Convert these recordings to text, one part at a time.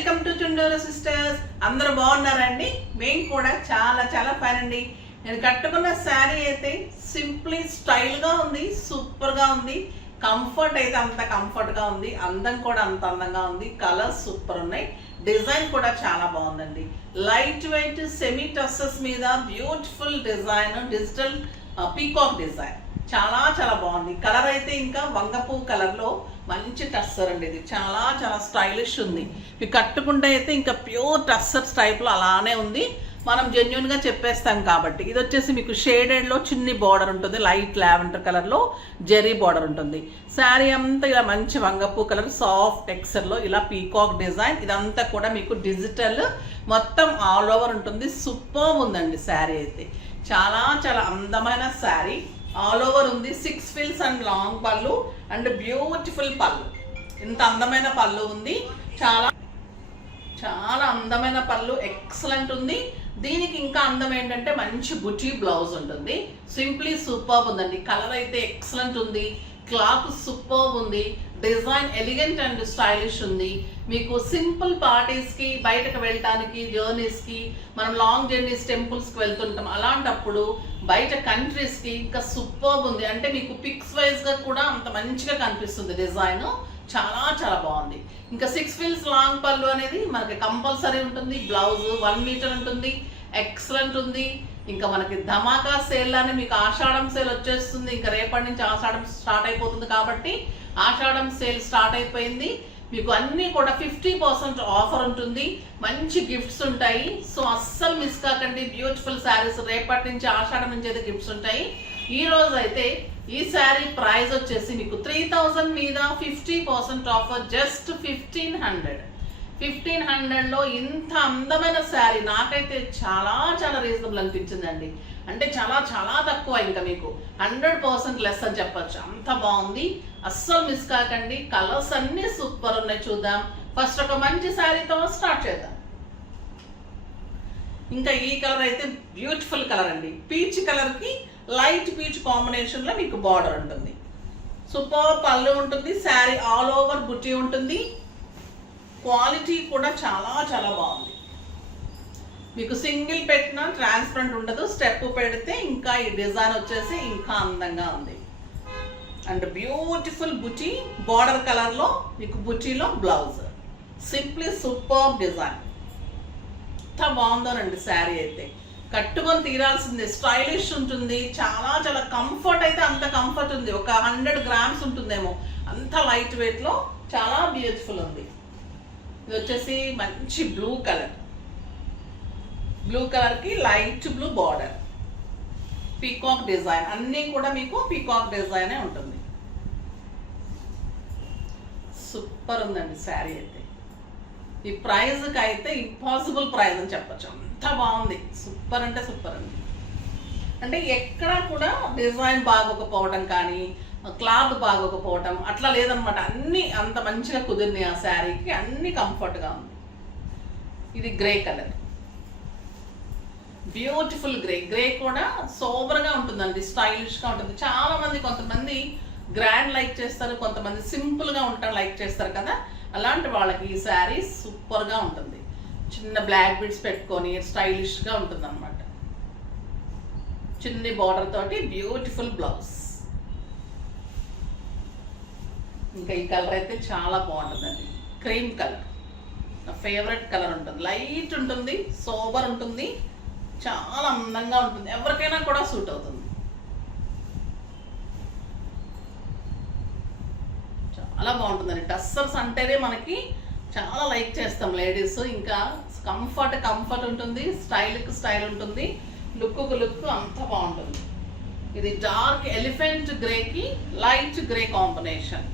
Welcome to Chunduru sisters. అందరూ బాగున్నారండి? మేము కూడా చాలా చాలా ఫైన్ అండి. నేను కట్టుకున్న శారీ అయితే సింప్లీ స్టైల్గా ఉంది, సూపర్గా ఉంది. కంఫర్ట్ అయితే అంత కంఫర్ట్గా ఉంది, అందం కూడా అంత అందంగా ఉంది. కలర్స్ సూపర్ ఉన్నాయి, డిజైన్ కూడా చాలా బాగుందండి. లైట్ వెయిట్ సెమీ టస్సెస్ మీద beautiful design, digital peacock design చాలా చాలా బాగుంది. కలర్ అయితే ఇంకా వంగపూ కలర్లో మంచి టస్సర్ అండి. ఇది చాలా చాలా స్టైలిష్ ఉంది. ఇవి కట్టుకుంటే అయితే ఇంకా ప్యూర్ టస్సర్స్ టైప్లో అలానే ఉంది. మనం జెన్యున్గా చెప్పేస్తాం కాబట్టి. ఇది వచ్చేసి మీకు షేడెడ్లో చిన్ని బార్డర్ ఉంటుంది, లైట్ లావెండర్ కలర్లో జెరీ బార్డర్ ఉంటుంది. శారీ అంతా ఇలా మంచి వంగపూ కలర్ సాఫ్ట్ టెక్స్చర్లో ఇలా పీకాక్ డిజైన్. ఇదంతా కూడా మీకు డిజిటల్ మొత్తం ఆల్ ఓవర్ ఉంటుంది. సూపర్ ఉందండి శారీ అయితే. చాలా చాలా అందమైన శారీ, ఆల్ ఓవర్ ఉంది. 6 ఫిల్స్ అండ్ లాంగ్ పళ్ళు అండ్ బ్యూటిఫుల్ పళ్ళు. ఇంత అందమైన పళ్ళు ఉంది, చాలా చాలా అందమైన పళ్ళు, ఎక్సలెంట్ ఉంది. దీనికి ఇంకా అందం ఏంటంటే మంచి బుటీ బ్లౌజ్ ఉంటుంది. సింప్లీ సూపర్ ఉందండి. కలర్ అయితే ఎక్సలెంట్ ఉంది, క్లాత్ సూపర్ ఉంది, డిజైన్ ఎలిగెంట్ అండ్ స్టైలిష్ ఉంది. మీకు సింపుల్ పార్టీస్కి, బయటకు వెళ్ళటానికి, జర్నీస్కి, మనం లాంగ్ జర్నీస్ టెంపుల్స్కి వెళ్తుంటాం, అలాంటప్పుడు బయట కంట్రీస్కి ఇంకా సూపర్ ఉంది. అంటే మీకు పిక్స్ వైజ్గా కూడా అంత మంచిగా కనిపిస్తుంది డిజైన్. చాలా చాలా బాగుంది. ఇంకా 6 ఫిల్స్ లాంగ్ పళ్ళు అనేది మనకి కంపల్సరీ ఉంటుంది. బ్లౌజ్ 1 మీటర్ ఉంటుంది, ఎక్సలెంట్ ఉంది. ఇంకా మనకి ధమాకా సేల్ అని మీకు ఆషాఢం సేల్ వచ్చేస్తుంది. ఇంకా రేపటి నుంచి ఆషాఢం స్టార్ట్ అయిపోతుంది కాబట్టి ఆషాఢం సేల్ స్టార్ట్ అయిపోయింది. మీకు అన్నీ కూడా 50% ఆఫర్ ఉంటుంది, మంచి గిఫ్ట్స్ ఉంటాయి. సో అస్సలు మిస్ కాకండి. బ్యూటిఫుల్ శారీస్ రేపటి నుంచి ఆషాఢం నుంచి అయితే గిఫ్ట్స్ ఉంటాయి. ఈ రోజు అయితే ఈ శారీ ప్రైస్ వచ్చేసి మీకు 3000 మీద 50% ఆఫర్, జస్ట్ 1500లో ఇంత అందమైన శారీ నాకైతే చాలా చాలా రీజనబుల్ అనిపించిందండి. అంటే చాలా చాలా తక్కువ, ఇంకా మీకు 100% లెస్ అని చెప్పచ్చు. అంత బాగుంది, అస్సలు మిస్ కాకండి. కలర్స్ అన్నీ సూపర్ ఉన్నాయి. చూద్దాం. ఫస్ట్ ఒక మంచి శారీతో స్టార్ట్ చేద్దాం. ఇంకా ఈ కలర్ అయితే బ్యూటిఫుల్ కలర్ అండి. పీచ్ కలర్కి లైట్ పీచ్ కాంబినేషన్లో మీకు బార్డర్ ఉంటుంది. సూపర్ పళ్ళు ఉంటుంది. శారీ ఆల్ ఓవర్ బుట్టి ఉంటుంది. క్వాలిటీ కూడా చాలా చాలా బాగుంది. మీకు సింగిల్ పెట్టినా ట్రాన్స్పరెంట్ ఉండదు, స్టెప్ పెడితే ఇంకా ఈ డిజైన్ వచ్చేసి ఇంకా అందంగా ఉంది. అండ్ బ్యూటిఫుల్ బుటీ బార్డర్ కలర్లో మీకు బుటీలో బ్లౌజ్. Simply super design. ఎంత బాగుందోనండి శారీ అయితే. కట్టుకొని తీరాల్సిందే. స్టైలిష్ ఉంటుంది, చాలా చాలా కంఫర్ట్ అయితే అంత కంఫర్ట్ ఉంది. ఒక 100 గ్రామ్స్ ఉంటుందేమో, అంత లైట్ వెయిట్లో చాలా బ్యూటిఫుల్ ఉంది. ఇది వచ్చేసి మంచి బ్లూ కలర్, బ్లూ కలర్కి light blue border, peacock design. అన్నీ కూడా మీకు పీకాక్ డిజైనే ఉంటుంది. సూపర్ ఉందండి శారీ అయితే. ఈ ప్రైజ్కి అయితే ఇంపాసిబుల్ ప్రైజ్ అని చెప్పచ్చు. అంత బాగుంది, సూపర్ అంటే సూపర్ అండి. అంటే ఎక్కడా కూడా డిజైన్ బాగోకపోవడం కానీ, క్లాత్ బాగోకపోవటం అట్లా లేదనమాట. అన్నీ అంత మంచిగా కుదిరినాయి ఆ శారీకి, అన్నీ కంఫర్ట్గా ఉంది. ఇది grey colour, beautiful grey. Grey కూడా సోబర్గా ఉంటుందండి, స్టైలిష్గా ఉంటుంది. చాలా మంది, కొంతమంది గ్రాండ్ లైక్ చేస్తారు, కొంతమంది సింపుల్గా ఉండటం లైక్ చేస్తారు కదా. అలాంటి వాళ్ళకి ఈ శారీ సూపర్గా ఉంటుంది. చిన్న బ్లాక్ బీడ్స్ పెట్టుకొని స్టైలిష్గా ఉంటుంది అనమాట. చిన్న బార్డర్ తోటి బ్యూటిఫుల్ బ్లౌజ్. ఇంకా ఈ కలర్ అయితే చాలా బాగుంటుందండి. క్రీమ్ కలర్ నా ఫేవరెట్ కలర్ ఉంటుంది. లైట్ ఉంటుంది, సోబర్ ఉంటుంది, చాలా అందంగా ఉంటుంది. ఎవరికైనా కూడా సూట్ అవుతుంది. చాలా బాగుంటుందండి. టస్సర్స్ అంటేనే మనకి చాలా లైక్ చేస్తాం లేడీస్. ఇంకా కంఫర్ట్ ఉంటుంది, స్టైల్కి స్టైల్ ఉంటుంది, లుక్కు లుక్ అంత బాగుంటుంది. ఇది డార్క్ ఎలిఫెంట్ గ్రేకి లైట్ గ్రే కాంబినేషన్.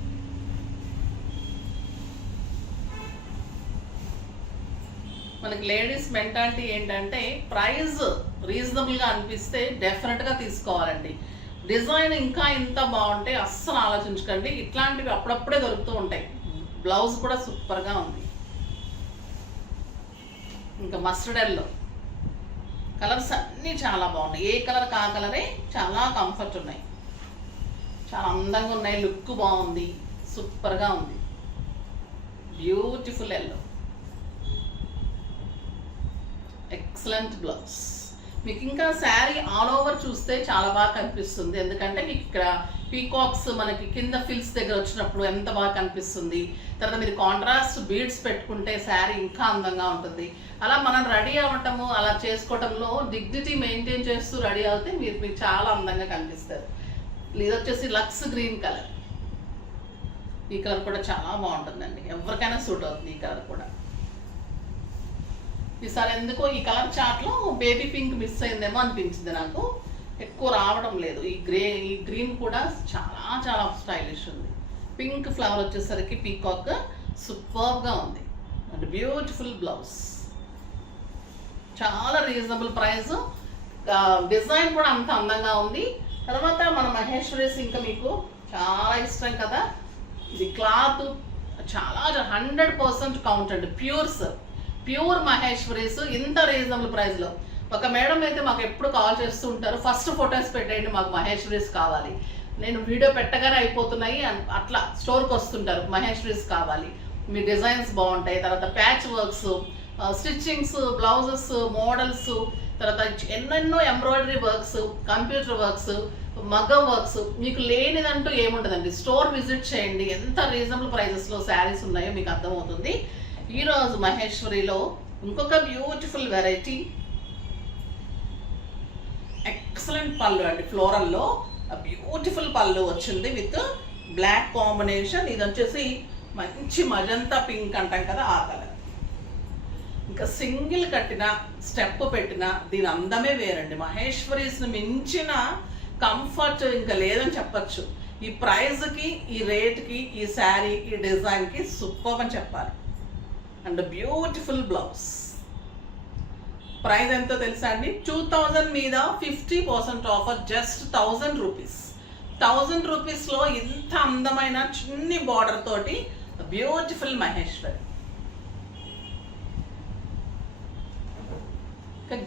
మనకి లేడీస్ మెంటాలిటీ ఏంటంటే ప్రైస్ రీజనబుల్గా అనిపిస్తే డెఫినెట్గా తీసుకోవాలండి. డిజైన్ ఇంకా ఇంత బాగుంటే అస్సలు ఆలోచించకండి. ఇట్లాంటివి అప్పుడప్పుడే దొరుకుతూ ఉంటాయి. బ్లౌజ్ కూడా సూపర్గా ఉంది. ఇంకా మస్టర్డ్ ఎల్లో కలర్స్ అన్నీ చాలా బాగున్నాయి. ఏ కలర్ కా కలరే చాలా కంఫర్ట్ ఉన్నాయి, చాలా అందంగా ఉన్నాయి. లుక్ బాగుంది, సూపర్గా ఉంది. Beautiful yellow. Excellent blouse. మీకు ఇంకా శారీ ఆల్ ఓవర్ చూస్తే చాలా బాగా కనిపిస్తుంది, ఎందుకంటే మీకు ఇక్కడ పీకాక్స్ మనకి కింద ఫిల్స్ దగ్గర వచ్చినప్పుడు ఎంత బాగా కనిపిస్తుంది. తర్వాత మీరు కాంట్రాస్ట్ బీడ్స్ పెట్టుకుంటే శారీ ఇంకా అందంగా ఉంటుంది. అలా మనం రెడీ అవ్వటము అలా చేసుకోవటంలో డిగ్నిటీ మెయింటైన్ చేస్తూ రెడీ అవుతే మీకు చాలా అందంగా కనిపిస్తారు. ఇది వచ్చేసి లక్స్ గ్రీన్ కలర్. ఈ కలర్ కూడా చాలా బాగుంటుందండి, ఎవరికైనా సూట్ అవుతుంది ఈ కలర్ కూడా. ఈసారి ఎందుకో ఈ కలర్ చార్ట్లో బేబీ పింక్ మిస్ అయిందేమో అనిపించింది నాకు, ఎక్కువ రావడం లేదు. ఈ గ్రీన్ కూడా చాలా చాలా స్టైలిష్ ఉంది. పింక్ ఫ్లవర్ వచ్చేసరికి పీకాక్ సూపర్గా ఉంది అండ్ బ్యూటిఫుల్ బ్లౌజ్. చాలా రీజనబుల్ ప్రైస్, డిజైన్ కూడా అంత అందంగా ఉంది. తర్వాత మన మహేశ్వరీస్ ఇంకా మీకు చాలా ఇష్టం కదా, ఇది క్లాత్ చాలా 100% కౌంట్ అండి, ప్యూర్ మహేశ్వరీస్ ఇంత రీజనబుల్ ప్రైస్లో. ఒక మేడం అయితే మాకు ఎప్పుడు కాల్ చేస్తూ ఉంటారు, ఫస్ట్ ఫొటోస్ పెట్టేయండి మాకు మహేశ్వరీస్ కావాలి. నేను వీడియో పెట్టగానే అయిపోతున్నాయి అట్లా స్టోర్కి వస్తుంటారు, మహేశ్వరీస్ కావాలి, మీ డిజైన్స్ బాగుంటాయి. తర్వాత patch works, stitchings, blouses, models, తర్వాత ఎన్నెన్నో ఎంబ్రాయిడరీ వర్క్స్, కంప్యూటర్ వర్క్స్, మగ్గం వర్క్స్, మీకు లేనిదంటూ ఏముంటుందండి. స్టోర్ విజిట్ చేయండి, ఎంత రీజనబుల్ ప్రైజెస్లో శారీస్ ఉన్నాయో మీకు అర్థమవుతుంది. ఈరోజు మహేశ్వరిలో ఇంకొక బ్యూటిఫుల్ వెరైటీ, ఎక్సలెంట్ పళ్ళు అండి, ఫ్లోరల్లో బ్యూటిఫుల్ పళ్ళు వచ్చింది విత్ బ్లాక్ కాంబినేషన్. ఇది వచ్చేసి మంచి మజంతా పింక్ అంటాం కదా ఆ కలర్. ఇంకా సింగిల్ కట్టిన స్టెప్ పెట్టిన దీని అందమే వేరండి. మహేశ్వరీస్ని మించిన కంఫర్ట్ ఇంకా లేదని చెప్పచ్చు. ఈ ప్రైజ్కి, ఈ రేట్కి, ఈ శారీ, ఈ డిజైన్కి సూపర్ అని చెప్పాలి. And beautiful blouse. ప్రైస్ ఎంతో తెలుసా అండి, 2000 మీద 50% ఆఫర్, జస్ట్ 1000 రూపీస్. 1000 రూపీస్లో ఇంత అందమైన చిన్ని బార్డర్ తోటి beautiful Maheshwari.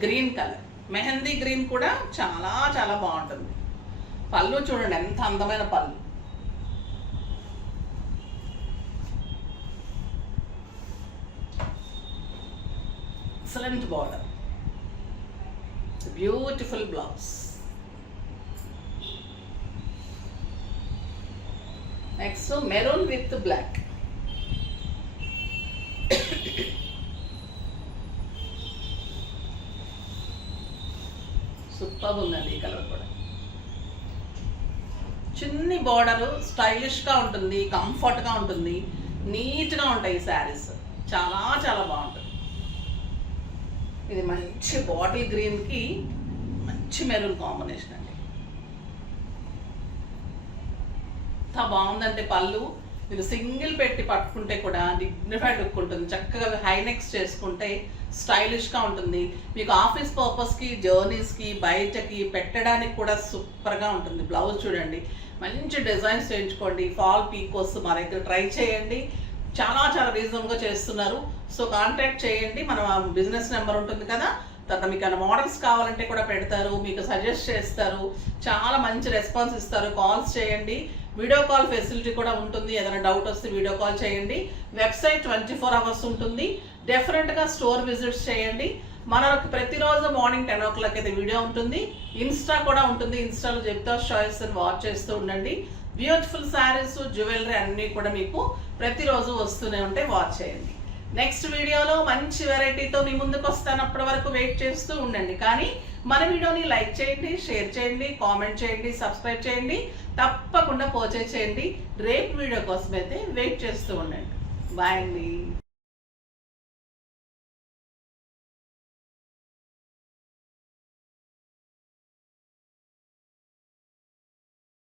Green colour, mehndi green కూడా చాలా చాలా బాగుంటుంది. పళ్ళు చూడండి ఎంత అందమైన పళ్ళు. Excellent border, beautiful blouse. Next maroon with black. Super ఉందండి ఈ కలర్ కూడా. చిన్ని బార్డర్, స్టైలిష్గా ఉంటుంది, కంఫర్ట్గా ఉంటుంది, నీట్గా ఉంటాయి ఈ శారీస్, చాలా చాలా బాగుంటుంది. ఇది మంచి బాటిల్ గ్రీన్కి మంచి మెరూన్ కాంబినేషన్ అండి. ఎంత బాగుందంటే పళ్ళు, మీరు సింగిల్ పెట్టి పట్టుకుంటే కూడా డిగ్నిఫైడ్ లుక్ ఉంటుంది. చక్కగా హైనెక్స్ చేసుకుంటే స్టైలిష్గా ఉంటుంది. మీకు ఆఫీస్ పర్పస్కి, జర్నీస్కి, బయటకి పెట్టడానికి కూడా సూపర్గా ఉంటుంది. బ్లౌజ్ చూడండి, మంచి డిజైన్స్ చేయించుకోండి. ఫాల్ పీకోస్ మా దగ్గర ట్రై చేయండి, చాలా చాలా రీజనబుల్గా చేస్తున్నారు. సో కాంటాక్ట్ చేయండి, మన బిజినెస్ నెంబర్ ఉంటుంది కదా. తర్వాత మీకు ఏమైనా మోడల్స్ కావాలంటే కూడా పెడతారు, మీకు సజెస్ట్ చేస్తారు, చాలా మంచి రెస్పాన్స్ ఇస్తారు. కాల్స్ చేయండి, వీడియో కాల్ ఫెసిలిటీ కూడా ఉంటుంది. ఏదైనా డౌట్ వస్తే వీడియో కాల్ చేయండి. వెబ్సైట్ 24 hours ఉంటుంది. డెఫినెట్గా స్టోర్ విజిట్స్ చేయండి. మనకు ప్రతిరోజు మార్నింగ్ 10 o'clock అయితే వీడియో ఉంటుంది. ఇన్స్టా కూడా ఉంటుంది, ఇన్స్టాలో జెప్తాస్ చాయిస్ అని వాచ్ చేస్తూ ఉండండి. బ్యూటిఫుల్ శారీస్, జ్యువెలరీ అన్నీ కూడా మీకు ప్రతిరోజు వస్తూనే ఉంటాయి, వాచ్ చేయండి. నెక్స్ట్ వీడియోలో మంచి వెరైటీతో మీ ముందుకు వస్తాను. అప్పటి వరకు వెయిట్ చేస్తూ ఉండండి. కానీ మన వీడియోని లైక్ చేయండి, షేర్ చేయండి, కామెంట్ చేయండి, సబ్స్క్రైబ్ చేయండి, తప్పకుండా పర్చేజ్ చేయండి. రేపు వీడియో కోసం అయితే వెయిట్ చేస్తూ ఉండండి. బాయ్ అండి.